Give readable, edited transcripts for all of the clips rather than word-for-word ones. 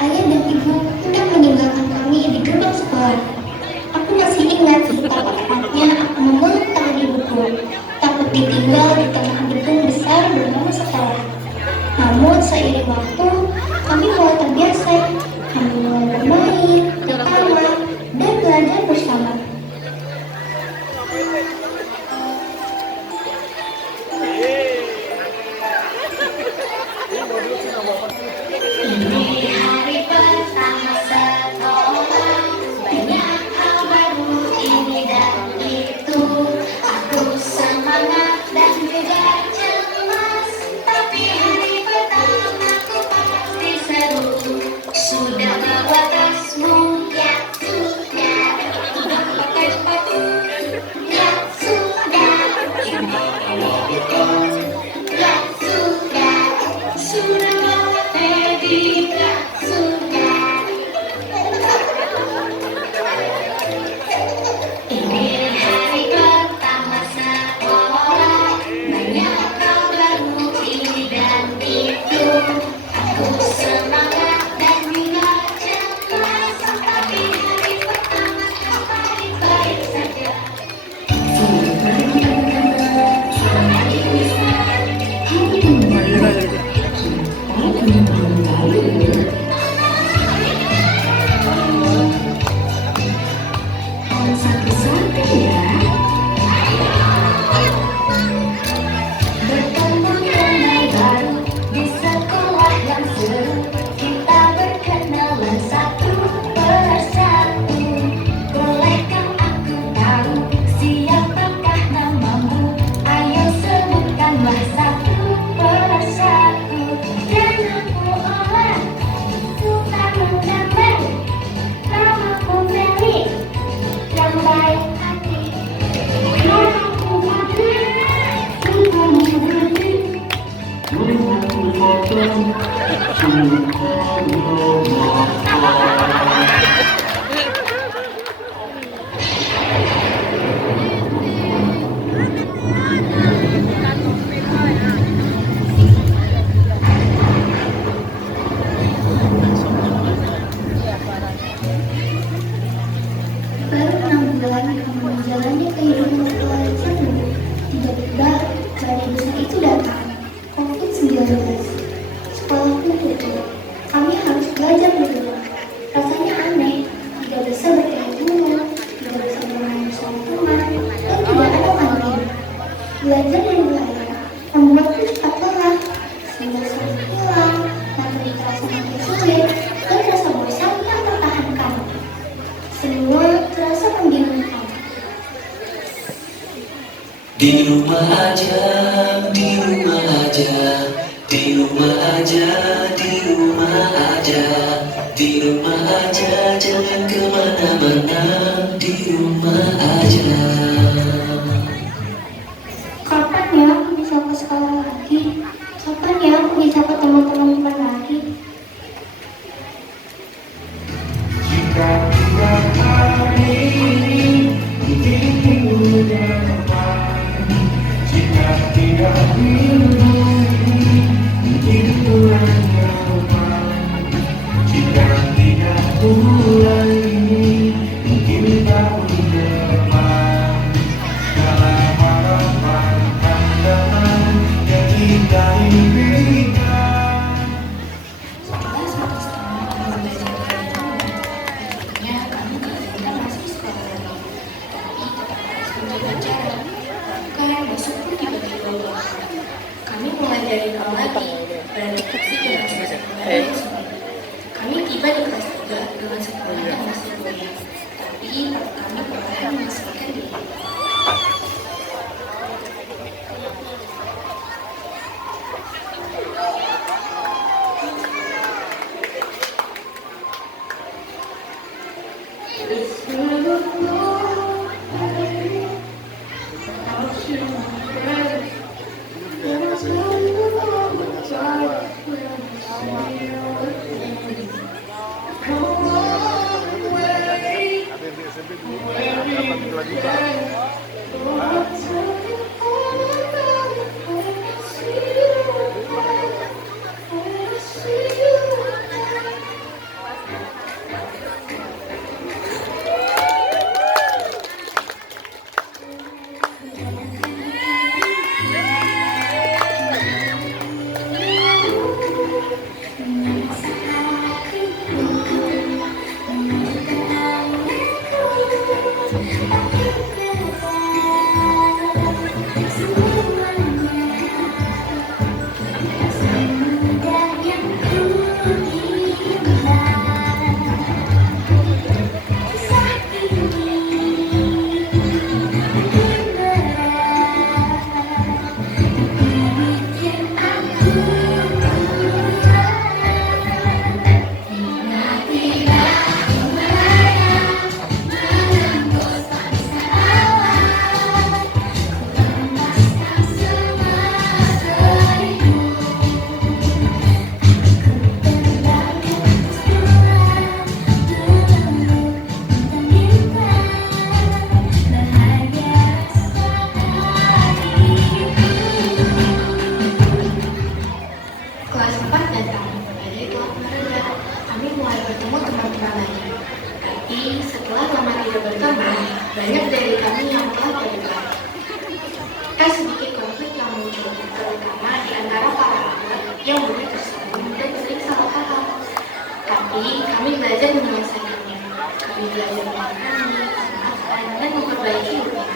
ayah dan ibu hendak meninggalkan kami di gerbang sekolah. Aku masih ingat betapa tepatnya aku memeluk tangan ibuku, takut ditinggal di tengah gedung besar bernama sekolah. Namun seiring waktu, kami mulai terbiasa. Kami mulai bermain, bertawa, dan belajar bersama. Ini hari pertama sekolah, banyak hal baru ini dan itu. Aku semangat dan juga cemas, tapi hari pertamaku pasti seru. Sudah bawa tasmu, ya sudah. Sudah pakai sepatu, ya sudah. Sudah bawa bekal, ya sudah. Sudah bawa teddy, ya sudah. Ini hari pertama sekolah, banyak hal baru ini dan itu. Aku semangat dan juga cemas, tapi hari pertama baik-baik saja. Satu-satu ya. Bertemu teman baru di sekolah yang seru. Kita berkenalan satu persatu. Bolehkah aku tahu siapakah namamu? Ayo sebutkanlah satu persatu. Namaku Ola, sukamu gambar. Namaku Meli, yang baik hati. Namaku Fadli, suka mengerti. Namaku Fatim, suka memaafkan. Baru 6 bulan kamu menjalani kehidupan sekolah yang seru. Tiba-tiba badai besar itu datang, COVID-19. Sekolahku tutup. Kami harus belajar di rumah. Rasanya aneh, tidak bisa bertemu, tidak bisa bermain bersama teman, dan tidak ada kantin. Belajar dari bahaya membuatku cepat lelah, sehingga sering hilang, materi terasa makin sulit, dan rasa bosan yang tertahankan. Semua terasa membingungkan. Di rumah aja, di rumah aja, di rumah aja, di rumah aja, di rumah aja, jangan kemana-mana, di rumah aja. Kapan ya aku bisa ke sekolah lagi? Kapan ya aku bisa ketemu teman-teman lagi? Jika tidak hari ini, mungkin minggu depan. Jika tidak minggu ini, mungkin bulan depan. Jika tidak bulan ini, mungkin tahun depan. Dalam harapan kan datang yang kita impikan. Setelah 1,5 tahun belajar dari rumah, akhirnya kami diizinkan masuk sekolah lagi. Tapi tetap harus menjaga jarak. Bahkan besok pun tiba-tiba bosan. Kami mulai dari nol lagi, beradaptasi dengan suasana baru yang sempit. Kami tiba di kelas 3 dengan sekolah yang masih goyah. Tapi kami perlahan menyesuaikan diri. berkembang. Tapi setelah lama tidak bertemu, banyak dari kami yang telah berubah. Sedikit konflik yang muncul, terutama di antara para anak yang mudah tersinggung dan sering salah paham. Tapi kami belajar menyelesaikannya. Kami belajar memahami, memaafkan, dan memperbaiki hubungan.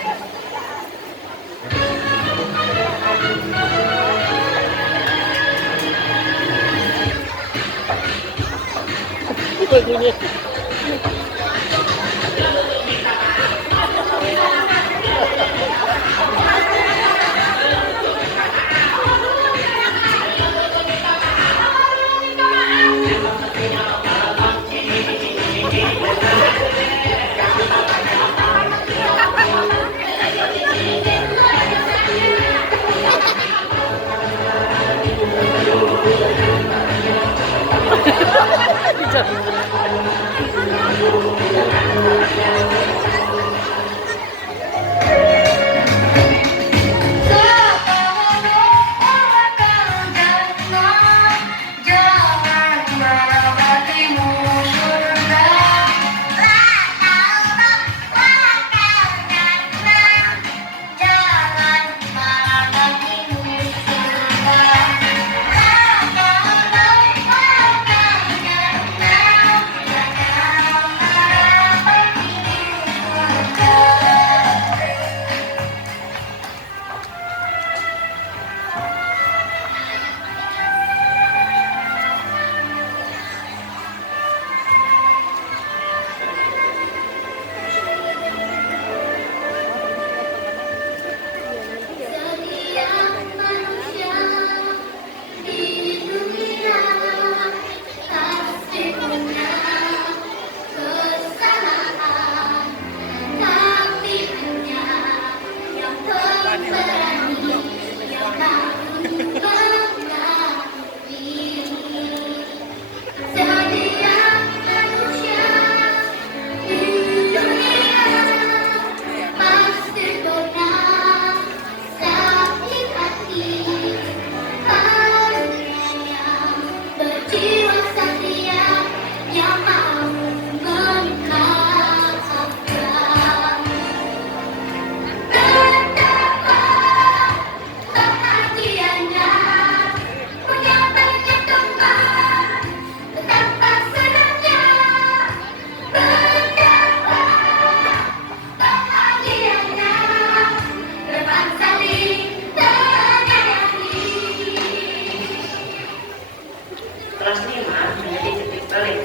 Kelas 5 menjadi titik balik.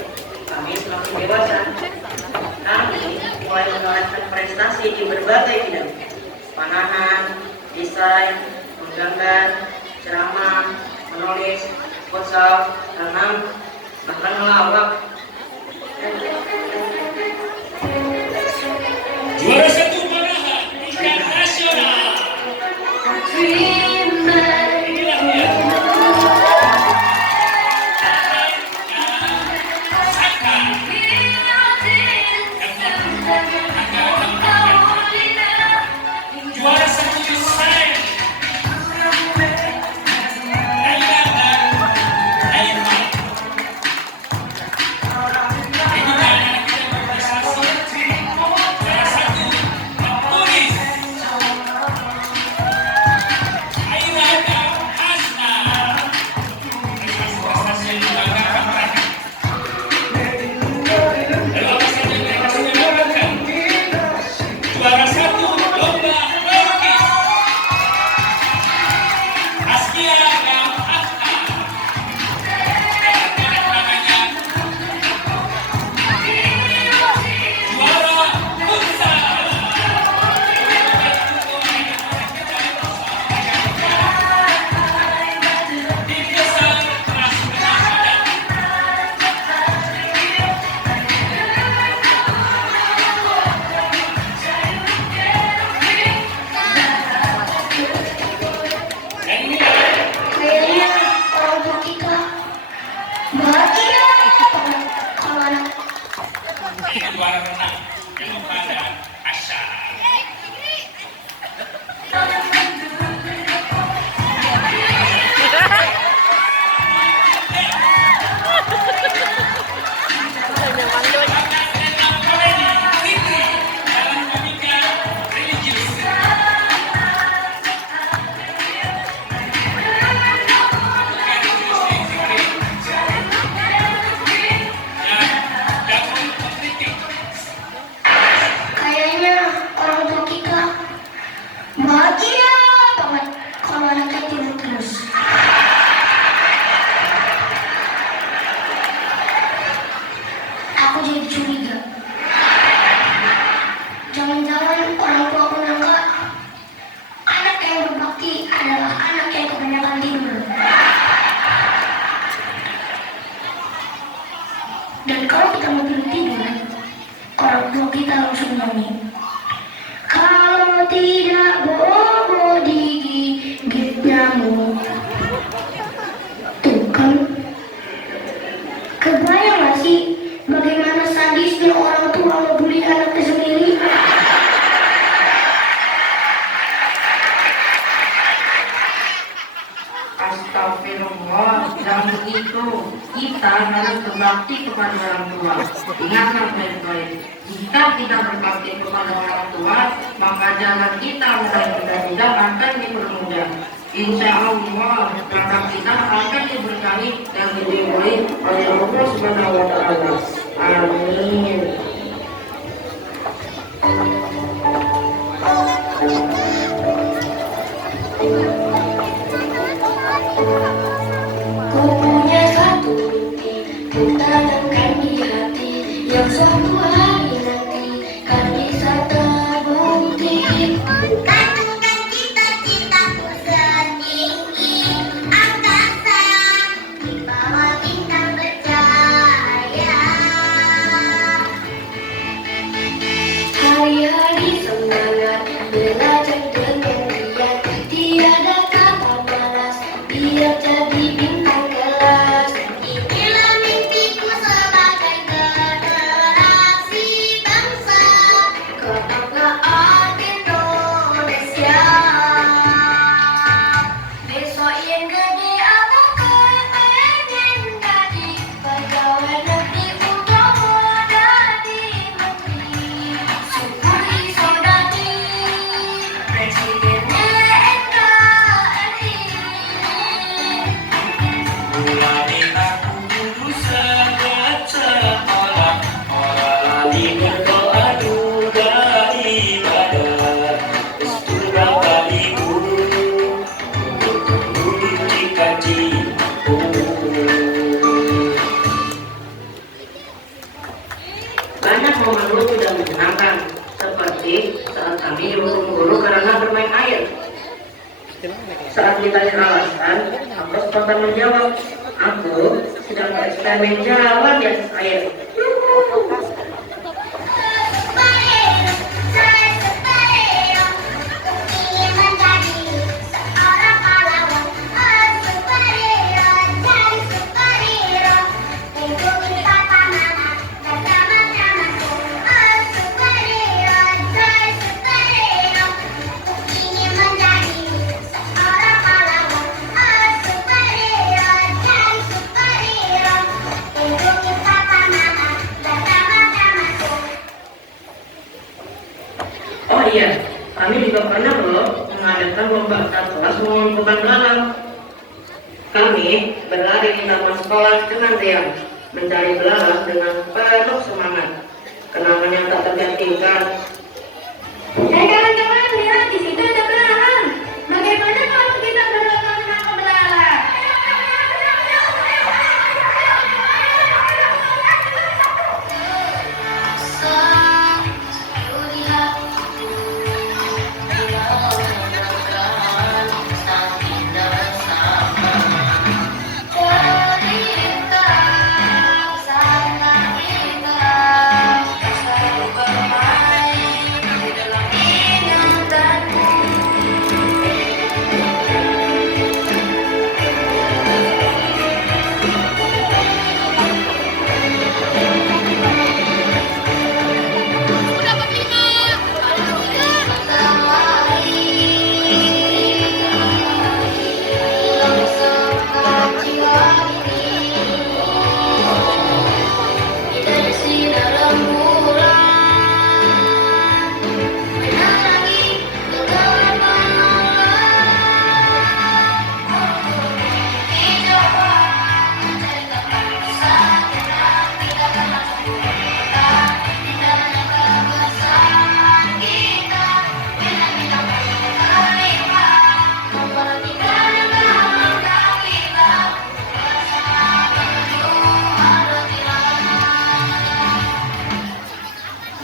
Kami semakin dewasa. Kami mulai menorehkan prestasi di berbagai bidang. Panahan, desain, menggambar, ceramah, menulis, futsal, renang, bahkan melawak. Juara 1 panahan tingkat nasional. Inilah dia. Juara 1 desain. Juara 1 lomba melukis. Askia dan Hatta. Namanya. Juara futsal. Tim futsal kelas menengah. Dan ini Kayaknya kalau Bu Ika, bahagia kalau anak juara renang yang pada Asya. Memang Aku jadi curiga. Jangan-jangan orang tua menyangka anak yang berbakti adalah anak yang kebanyakan tidur. Dan kalau kita mau tidur, orang tua kita langsung nyanyi. Kalau tidak bobo digigit nyamuk. Tuh kan, kebayang gak sih bagaimana sadisnya orang tua ngebully anaknya sendiri? Astagfirullah, jangan begitu. Kita harus berbakti kepada orang tua. Ingatlah baik-baik. Jika tidak berbakti kepada orang tua, maka jalan kita mulai mudah-mudah akan dipermudah. Insya Allah, langkah kita akan diberkahi dan diridhoi oleh Allah Subhanahu wa Ta'ala. Amin. Ku punya satu mimpi, ku tanamkan di hati, yang suatu hari nanti kan bisa terbukti. Kandungkan cita-citaku setinggi angkasa, di bawah bintang bercahaya. Hari-hari semangat belajar dengan giat, tiada kata malas, biar jadi bintang kelas. Inilah mimpiku sebagai generasi bangsa, kelak Indonesia. Besok yang gede aku kepengen jadi pegawai negeri untuk jadi menteri. Syukuri saudari presidennya NKRI. Mulai aku duduk sangat sekolah, orang lali berdoa juga ibadah. Restu Bapak Ibu untuk duduk di kajiku. Banyak momen lucu dan menyenangkan, seperti saat kami dihukum guru karena bermain air. Saat ditanya alasan, aku spontan menjawab, aku sedang bereksperimen jalan di atas air. Oh iya, kami juga pernah loh mengadakan lomba antar kelas mengumpulkan belalang. Kami berlari di taman sekolah dengan riang, mencari belalang dengan penuh semangat. Kenangan yang tak tergantikan. Kawan-kawan, lihat di situ ada belalang. Bagaimana kalau kita berdua menangkap belalang? Cerita sama kita, selalu bermain.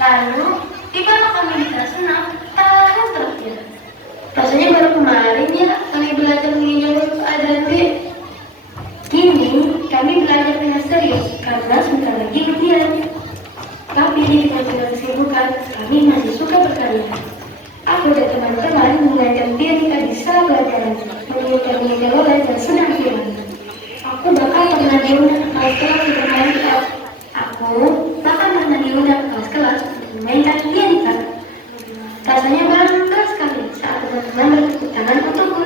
Lalu, tibalah kami di kelas 6 tahun terakhir. Rasanya baru kemarin ya kami belajar menginjau keadaan B. Kini kami belajar dengan serius karena sebentar lagi ujian. Tapi di tengah-tengah kesibukan, kami masih suka berkarya. Aku dan teman-teman mengajar diri di sela pelajaran, mengincar oleh dan senang firman. Aku bahkan pernah diundang ke kelas untuk bermain gitar. Aku bahkan pernah diundang ke kelas untuk memainkan gitar. Rasanya bangga sekali saat teman-teman bertepuk tangan untukku.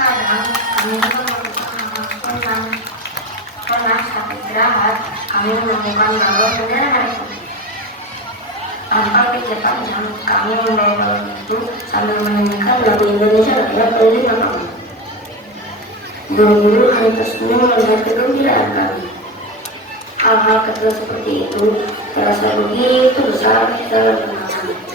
Kadang kami melakukan pernah sampai istirahat, kami melakukan balon bendera mereka. Tanpa pikir panjang, kami membawa balon itu sambil menyanyikan lagu Indonesia Raya keliling lapangan. Guru-guru hanya tersenyum melihat kegembiraan kami. Hal-hal kecil seperti itu terasa begitu besar dalam kenangan.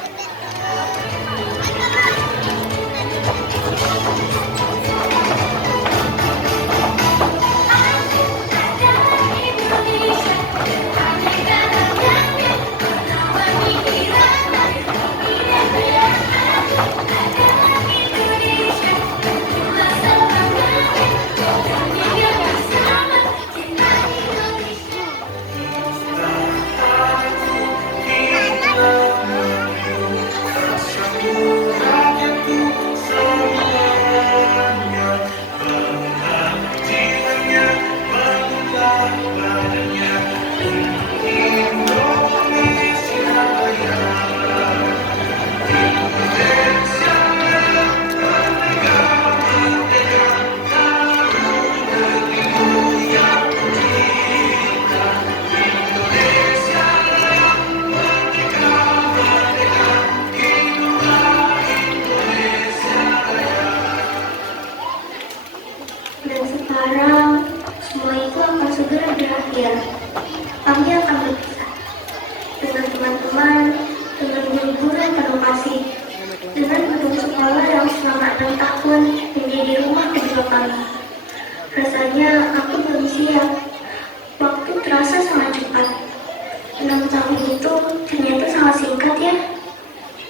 Dan sekarang semua itu akan segera berakhir. Kami akan berpisah dengan teman-teman, dengan guru-guru yang penuh kasih, dengan gedung sekolah yang selama 6 tahun menjadi rumah kedua kami. Rasanya aku belum siap. Waktu terasa sangat cepat. 6 tahun itu ternyata sangat singkat ya.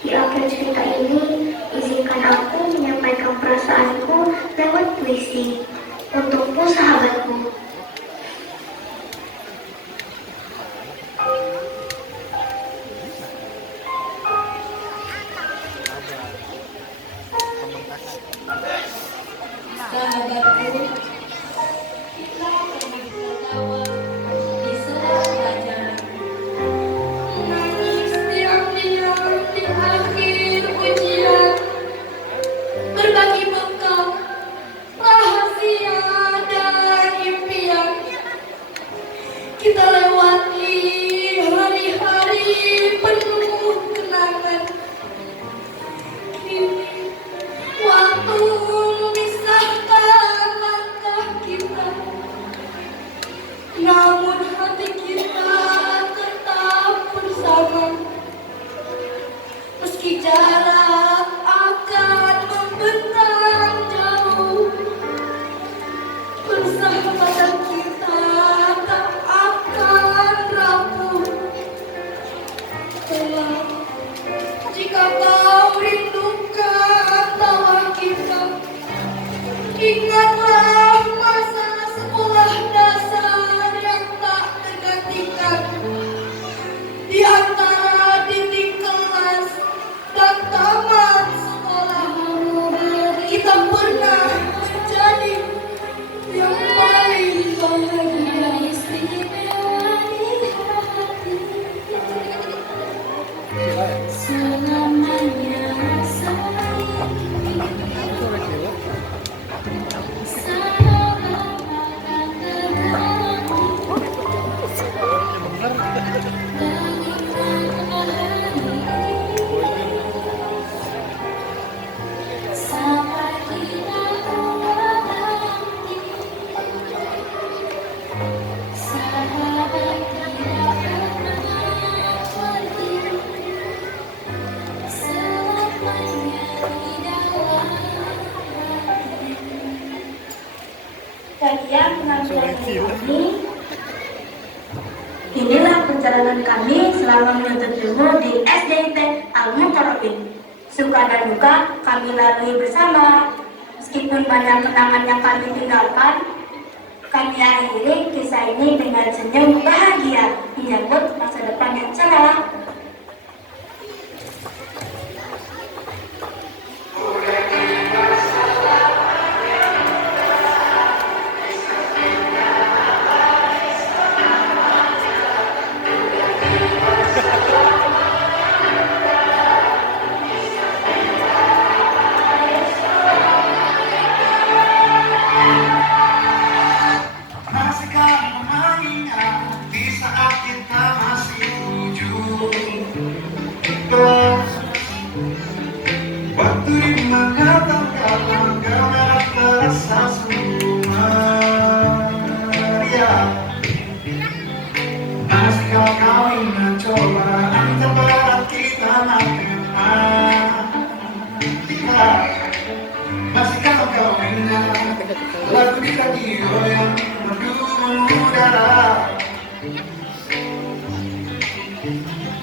Di akhir cerita ini, izinkan aku menyampaikan perasaanku lewat puisi. Untukmu sahabatku. Sahabatku, kita pernah tertawa di sela pelajaran. Menangis diam-diam di akhir ujian. Berbagi bekal, rahasia dan impian. Kita lewati hari-hari penuh kenangan. Kini waktu memisahkan langkah kita, namun hati kita tetap bersama. Meski jarak akan membentang jauh, persahabatan kita tak akan rapuh. Kelak, jika kau rindukan tawa kita, ingatlah masa sekolah dasar yang tak tergantikan. Di antara dinding kelas dan taman Inilah perjalanan kami selama menuntut ilmu di SDIT Al-Mukarrabin. Suka dan duka kami lalui bersama. Meskipun banyak kenangan yang kami tinggalkan, kami akhiri kisah ini dengan senyum bahagia menyambut masa depan yang cerah. Masihkah mengingat di saat kita masih waktu mengatakan kau merah terasa semua. Masihkah kau ingin coba antar berat kita matematika? Masihkah kau ingat lagu di radio yang mendung udara?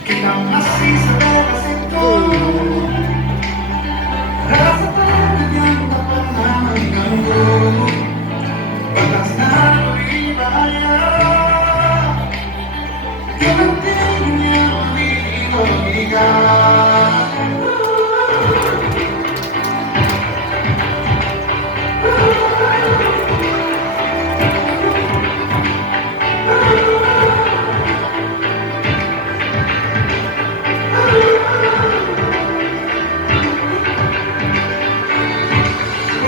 Kita masih sebebas itu, rasa takut yang tak pernah mengganggu, batasnya berbahaya, kepentingannya memilih logika.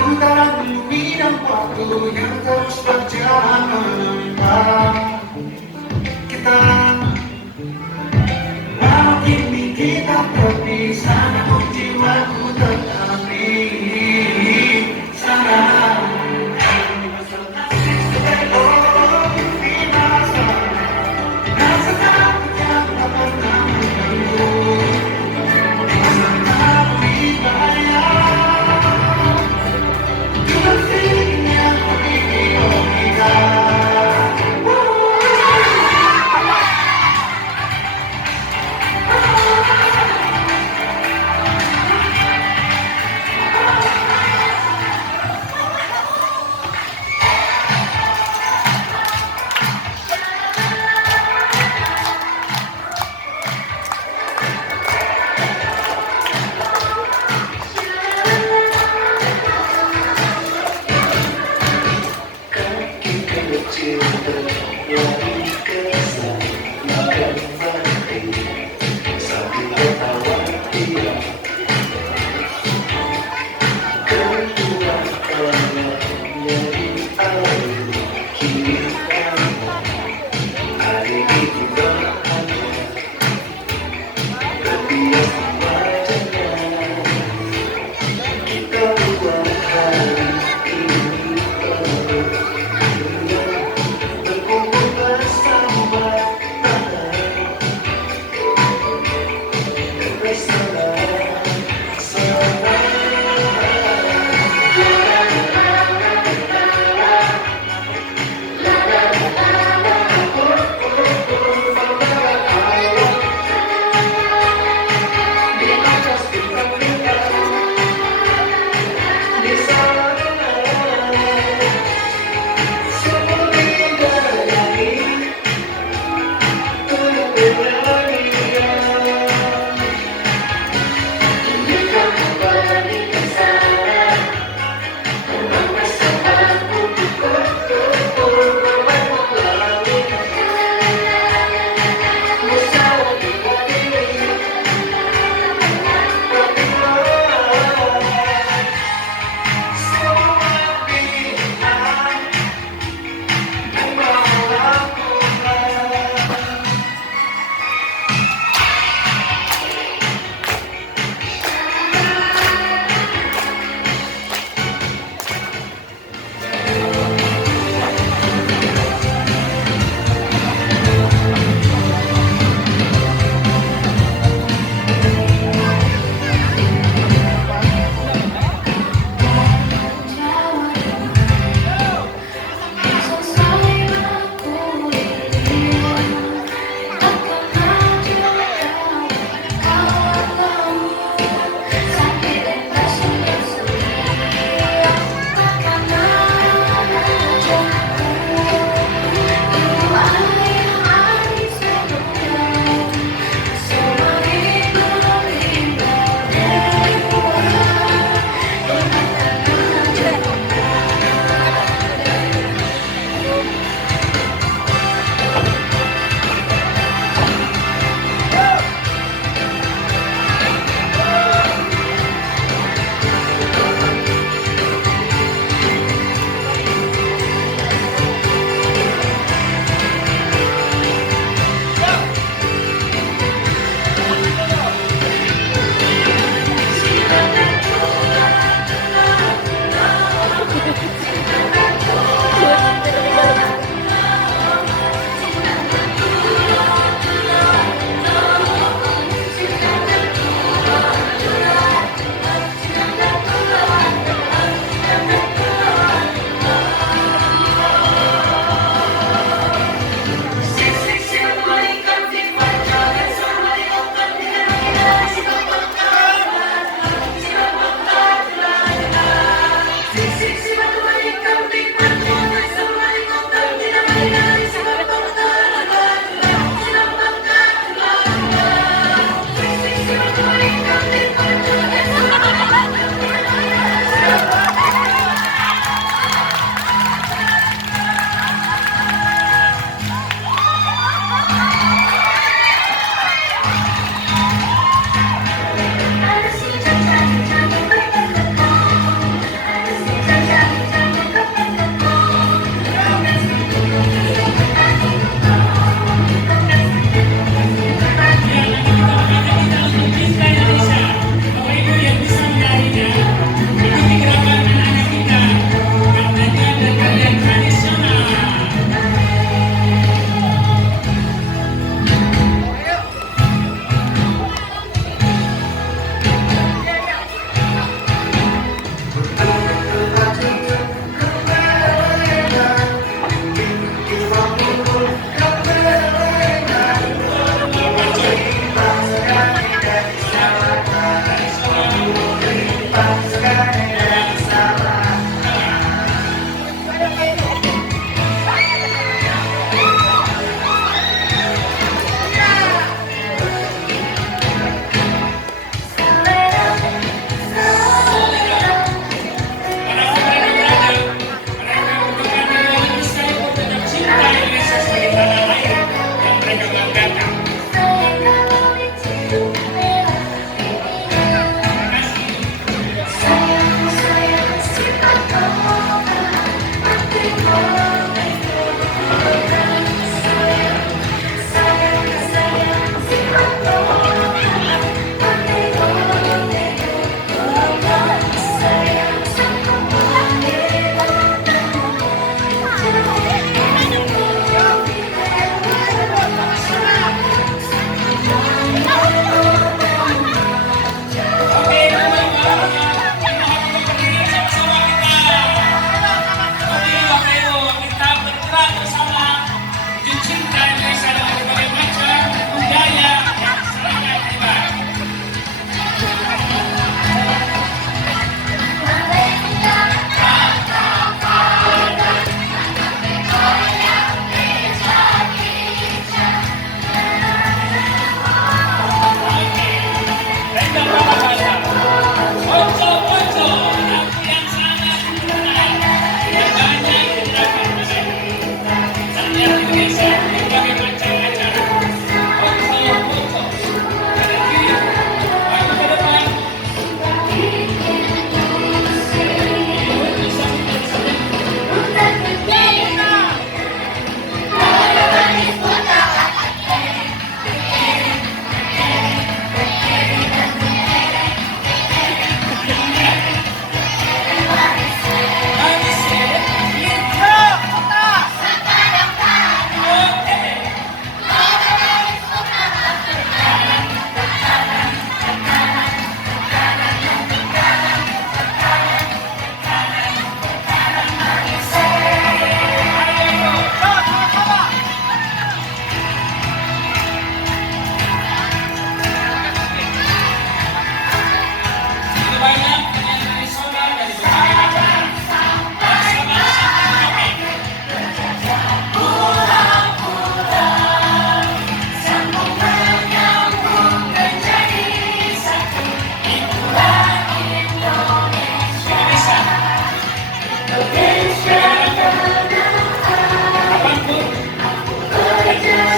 Putaran bumi dan waktu yang terus berjalan menembak kita. Walau kini kita terpisah, namun jiwaku tetap di sana. Oh, di masa rasa takut yang tak pernah mengganggu, rasanya berbahaya.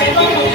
Eko